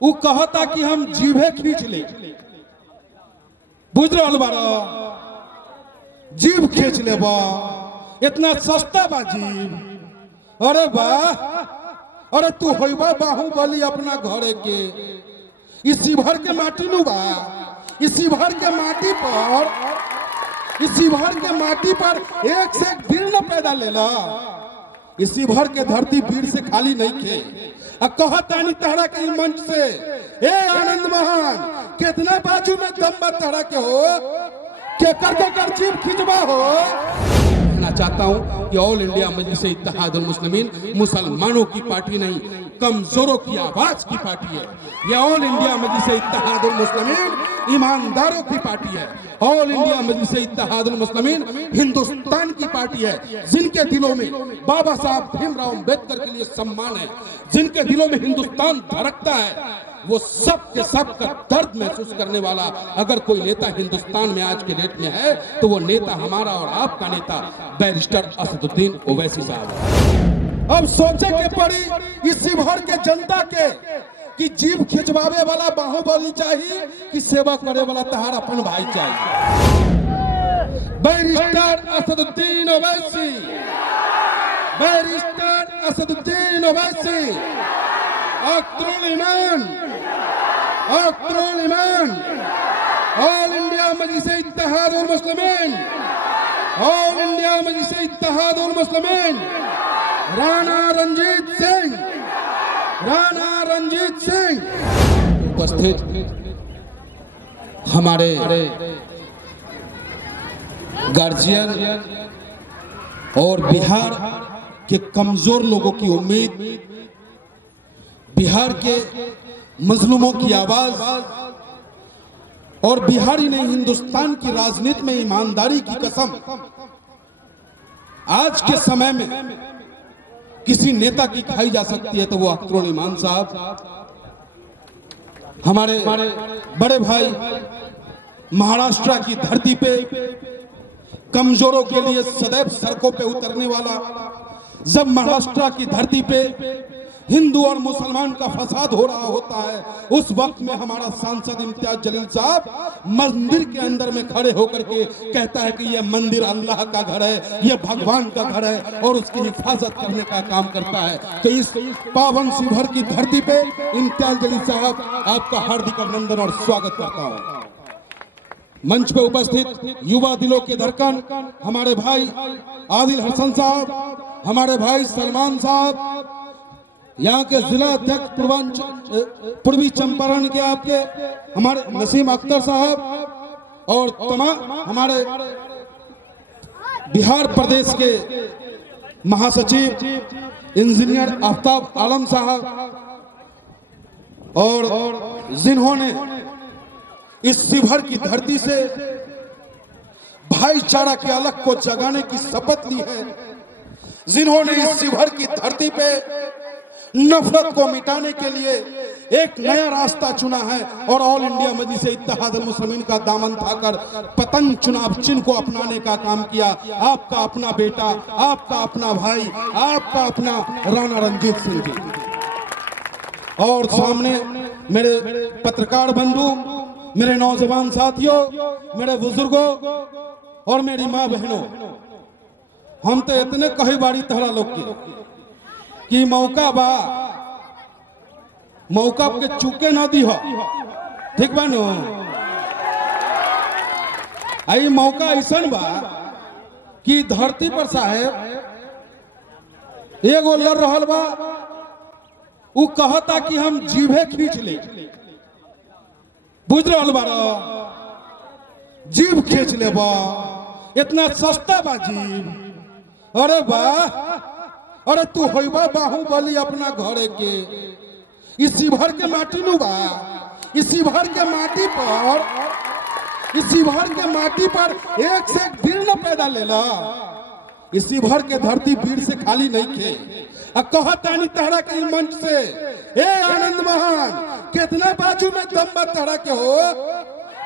वो कहता कि हम जीभे खींच ले, बुझ रहा बारा, जीभ खींच ले बा, इतना सस्ता बा जीभ। अरे वाह, अरे तू होइबा बाहुबली अपना घरे के, इसी भर के माटी नु बा, इसी भर के माटी पर, इसी भर के माटी पर एक से एक वीर न पैदा लेला, इसी भर के धरती वीर से खाली नहीं खे। कहतानी तहरा के मंच से, ए आनंद महान, कितना बाजू में दम तहरा के हो, के कर जीभ खिंचवा हो। कहना चाहता हूं कि ऑल इंडिया मजलिस इत्तेहादुल मुस्लिमीन मुसलमानों की पार्टी नहीं, कमजोरों की आवाज की पार्टी है। ये ऑल इंडिया मजलिस इत्तेहादुल मुस्लिमीन ईमानदारों की पार्टी है। ऑल इंडिया मजलिस इत्तेहादुल मुस्लिमीन हिंदुस्तान की पार्टी है, जिनके दिलों में बाबा साहब भीमराव अंबेडकर के लिए सम्मान है, जिनके दिलों में हिंदुस्तान धड़कता है। वो सब के सब का दर्द महसूस करने वाला अगर कोई नेता हिंदुस्तान में आज के डेट में है तो वो नेता हमारा और आपका नेता बैरिस्टर असदुद्दीन ओवैसी साहब है। अब सोचे के पड़ी इसी भर के जनता के कि जीभ खिंचवावे वाला बाहुबली चाहिए कि सेवा करे वाला तहार अपन भाई चाहिए। बैरिस्टर असदुद्दीन ओवैसी, बैरिस्टर असदुद्दीन ओवैसी, अख्तरुल ईमान, अख्तरुल ईमान, ऑल इंडिया मजलिस इत्तेहादुल मुस्लिमीन, ऑल इंडिया मजलिस इत्तेहादुल मुस्लिमीन, राणा रणजीत सिंह, राणा रणजीत सिंह। उपस्थित हमारे गार्जियन और बिहार के कमजोर लोगों की उम्मीद, बिहार के मजलूमों की आवाज, और बिहार ही नहीं हिंदुस्तान की राजनीति में ईमानदारी की कसम, आज के समय में किसी नेता की खाई जा सकती है तो वो अख्तरुल ईमान साहब, हमारे बड़े भाई, महाराष्ट्र की धरती पे कमजोरों के लिए सदैव सड़कों पे उतरने वाला। जब महाराष्ट्र की धरती पे हिंदू और मुसलमान का फसाद हो रहा होता है, उस वक्त में हमारा सांसद इम्तियाज जलील साहब मंदिर के अंदर में खड़े होकर के कहता है कि यह मंदिर अल्लाह का घर है, यह भगवान का घर है, और उसकी हिफाजत करने का काम करता है। तो इस पावन शिवहर की धरती पे इम्तियाज जलील साहब आपका हार्दिक अभिनंदन और स्वागत करता हूँ। मंच पे उपस्थित युवा दिलों के धड़कन हमारे भाई आदिल हसन साहब, हमारे भाई सलमान साहब, यहाँ के जिला अध्यक्ष पूर्वी चंपारण के आपके हमारे नसीम अख्तर साहब, और तमाम हमारे बिहार प्रदेश के महासचिव इंजीनियर आफ्ताब आलम साहब, और जिन्होंने इस शिवहर की धरती से भाईचारा के अलग को जगाने की शपथ ली है, जिन्होंने इस शिवहर की धरती पे नफरत को मिटाने के लिए एक नया रास्ता चुना है, और ऑल इंडिया मजलिस इत्तेहादुल मुस्लिमीन का दामन थाकर पतंग चुनाव चिन्ह को अपनाने का काम किया। आपका अपना बेटा, आपका अपना भाई, आपका अपना राणा रणजीत सिंह जी। और सामने मेरे पत्रकार बंधु, मेरे नौजवान साथियों, मेरे बुजुर्गों और मेरी माँ बहनों, हम तो इतने कही बारी तहरा लोग की कि मौका बा, मौका के चुके ना दी हो, ठीक बा नो। आई मौका ऐसा बा कि धरती पर साहेब एगो लड़ रहा बा, वो कहता कि हम जीभे खींच ले, बुझ रहा बारा, जीभ खींच ले बा, इतना सस्ता बा जीभ। अरे वाह, अरे तू होइबा बाहुबली अपना घरे के, इसी भर के माटी नु बा, इसी भर के माटी पर, इसी भर के माटी पर एक से एक वीर न पैदा लेला, इसी भर के धरती वीर से खाली नहीं खे। कहतानी तहरा के मंच से, ए आनंद महान, कितना बाजू में दम तहरा के हो,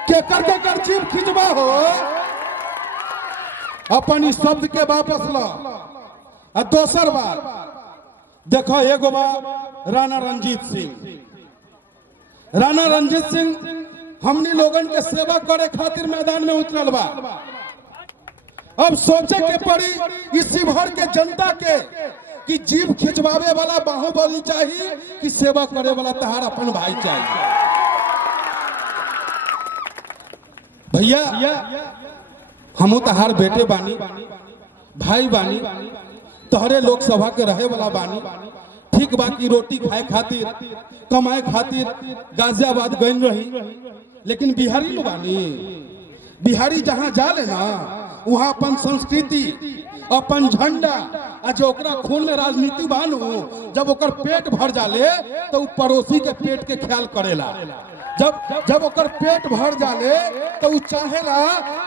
के कर जीभ खिंचवा हो। अपन इस शब्द के वापस ला। दोसर बार देखो, एगो बा राणा रणजीत सिंह, राणा रंजीत सिंह हमनी लोगन के सेवा करे खातिर मैदान में उतरल बा। अब सोचे के पड़ी इस शिवहर के जनता के कि जीभ खिंचवावे वाला बाहुबली चाहिए कि सेवा करे वाला तहार अपन भाई चाहिए। भैया हमू तहार बेटे बानी, भाई बानी, तोहरे लोकसभा के रहे वाला बानी। ठीक बाकी रोटी खाए खातिर कमाए खातिर गाजियाबाद गई रही, लेकिन बिहारी में बानी। बिहारी जहां जाले ना वहां अपन संस्कृति अपन झंडा आ जो ओकरा खून में राजनीति बानू, जब ओकर पेट भर जाले तो उ पड़ोसी के पेट के ख्याल करेला। जब ओकर पेट भर जाले तो उ चाहेला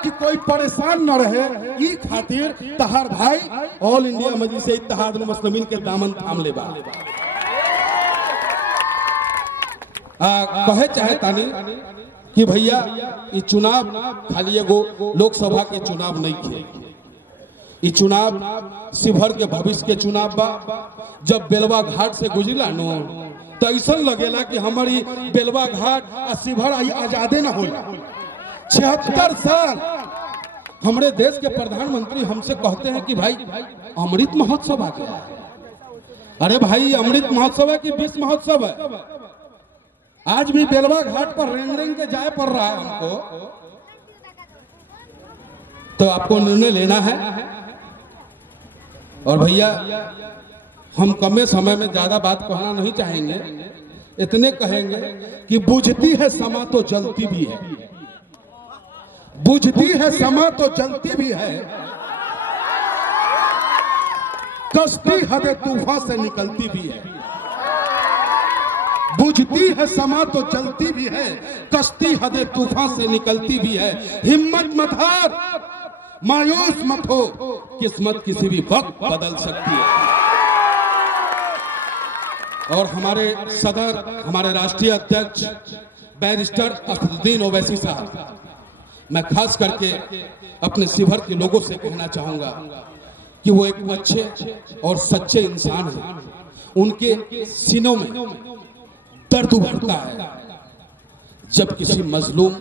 कि कोई परेशान न रहे। ई खातिर तहार भाई ऑल इंडिया मजलिस इत्तेहादुल मुस्लिमीन के दामन थाम ले बा। कहे चाहे तानी कि भैया ये चुनाव खाली एगो लोकसभा के चुनाव नहीं थे, ये चुनाव शिवहर के भविष्य के चुनाव बा। जब बेलवा घाट से गुजरिला नो तो ऐसा लगेला कि हमारी बेलवा घाट आ शिवहर आजादे ना होला। 76 साल हमारे देश के प्रधानमंत्री हमसे कहते हैं कि भाई अमृत महोत्सव आ गया। अरे भाई अमृत महोत्सव है कि विश्व महोत्सव है? आज भी बेलवा घाट पर रेंग रेंग के जाए पड़ रहा है हमको। तो आपको निर्णय लेना है। और भैया हम कमे समय में ज्यादा बात कहना नहीं चाहेंगे, इतने कहेंगे कि बुझती है समा तो जलती भी है, बुझती है समा तो जलती भी है, कश्ती हदे तूफान से निकलती भी है। बुझती है समा तो जलती भी है, कश्ती हदे तूफान से निकलती भी है। हिम्मत मत हार, मायूस मत हो, किस्मत किसी भी वक्त बदल सकती है। और हमारे सदर, हमारे राष्ट्रीय अध्यक्ष बैरिस्टर असदुद्दीन ओवैसी साहब, मैं खास करके अपने शिवहर के लोगों से कहना चाहूंगा कि वो एक अच्छे और सच्चे इंसान हैं। उनके सीनों में दर्द उभरता है जब किसी मजलूम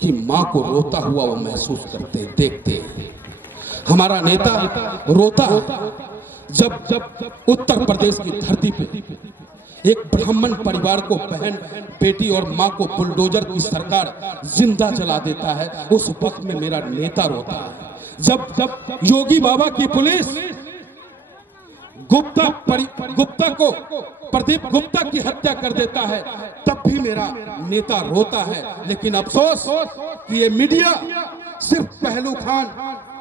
की मां को रोता हुआ वो महसूस करते देखते हैं। हमारा नेता रोता है जब उत्तर प्रदेश की धरती पे एक ब्राह्मण परिवार को बहन बेटी और मां को बुलडोजर की सरकार जिंदा जला देता है। उस वक्त में मेरा नेता रोता है। जब योगी बाबा की पुलिस गुप्ता को प्रदीप गुप्ता की हत्या कर देता है, तब भी मेरा नेता रोता है। लेकिन अफसोस कि ये मीडिया सिर्फ पहलू खान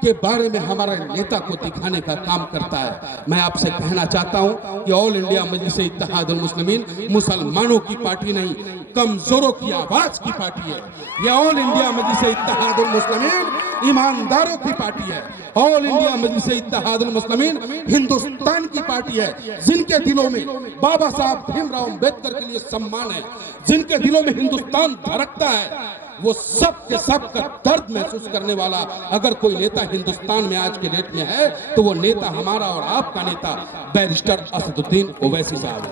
के बारे में हमारे नेता को दिखाने का काम करता है। मैं आपसे कहना चाहता हूं कि ऑल इंडिया मजलिस इत्तेहादुल मुस्लिमीन मुसलमानों की पार्टी नहीं, कमजोरों की आवाज की पार्टी है। यह ऑल इंडिया मजलिस इत्तेहादुल मुस्लिमीन ईमानदारों की पार्टी है। ऑल इंडिया मजलिस इत्तेहादुल मुस्लिमीन हिंदुस्तान की पार्टी है, जिनके दिलों में बाबा साहब भीमराव अंबेडकर के लिए सम्मान है, जिनके दिलों में हिंदुस्तान धड़कता है। वो सब के सब का दर्द महसूस करने वाला अगर कोई नेता हिंदुस्तान में आज के डेट में है तो वो नेता हमारा और आपका नेता बैरिस्टर असदुद्दीन ओवैसी साहब है।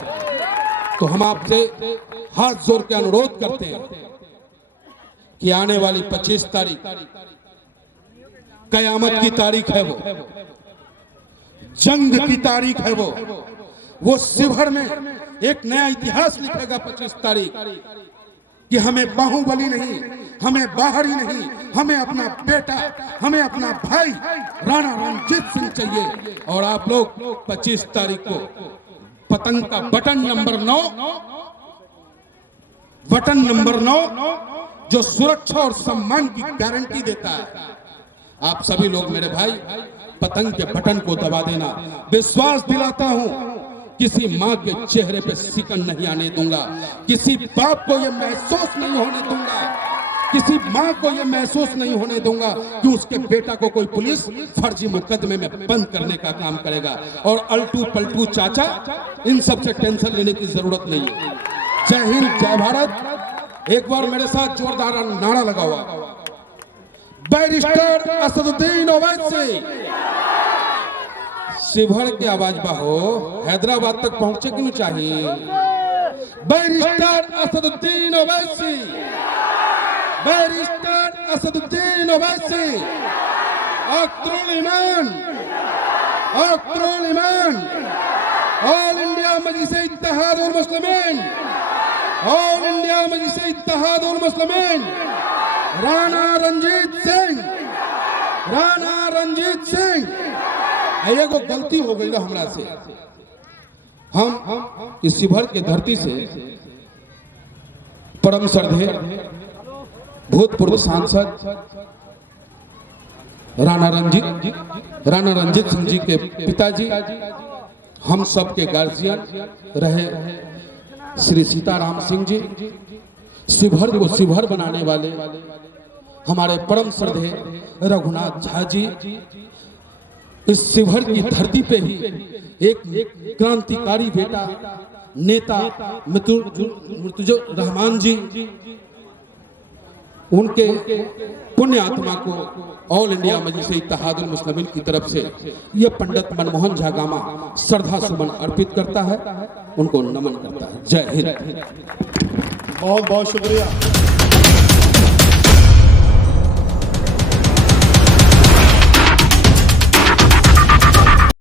तो हम आपसे हाथ जोड़ के अनुरोध करते हैं कि आने वाली 25 तारीख कयामत की तारीख है, वो जंग की तारीख है, वो शिवहर में एक नया इतिहास लिखेगा 25 तारीख कि हमें बाहुबली नहीं, हमें बाहरी नहीं, हमें अपना बेटा, हमें अपना भाई राणा रंजीत सिंह चाहिए। और आप लोग 25 तारीख को पतंग का बटन नंबर 9 जो सुरक्षा और सम्मान की गारंटी देता है, आप सभी लोग मेरे भाई पतंग के बटन को दबा देना। विश्वास दिलाता हूं किसी मां के चेहरे पे सिकन नहीं आने दूंगा, किसी बाप को यह महसूस नहीं होने दूंगा, किसी मां को यह महसूस नहीं होने दूंगा कि उसके बेटा को कोई पुलिस फर्जी मुकदमे में बंद करने का काम करेगा। और अल्टू पलटू चाचा, इन सब से टेंशन लेने की जरूरत नहीं है। जय हिंद, जय भारत। एक बार मेरे साथ जोरदार नारा लगा हुआ, बैरिस्टर असदुद्दीन ओवैसी। शिवहर की आवाज बाहो हैदराबाद तक पहुंचे कि नहीं चाहिए। बैरिस्टर असदुद्दीन ओवैसी, बैरिस्टर असदुद्दीन ओवैसी, अख्तरुल ईमान, ऑल इंडिया मजलिस इत्तेहादुल मुस्लिमीन, ऑल इंडिया मजलिस इत्तेहादुल मुस्लिमीन, राणा रंजीत सिंह। एगो गलती हो गई हमरा से। हम इस शिवहर के धरती से परम श्रद्धेय भूतपूर्व सांसद राणा रंजीत सिंह जी के पिताजी, हम सब के गार्जियन रहे श्री सीताराम सिंह जी, शिवहर को शिवहर बनाने वाले हमारे परम श्रद्धेय रघुनाथ झा जी, इस शिवहर की धरती पे ही एक क्रांतिकारी बेटा नेता मुर्तुजो रहमान जी, उनके पुण्य आत्मा को ऑल इंडिया मजलिस इत्तेहादुल मुस्लिमीन की तरफ से यह पंडित मनमोहन झा गामा श्रद्धा सुमन अर्पित करता है, उनको नमन करता है। जय हिंद। बहुत बहुत शुक्रिया।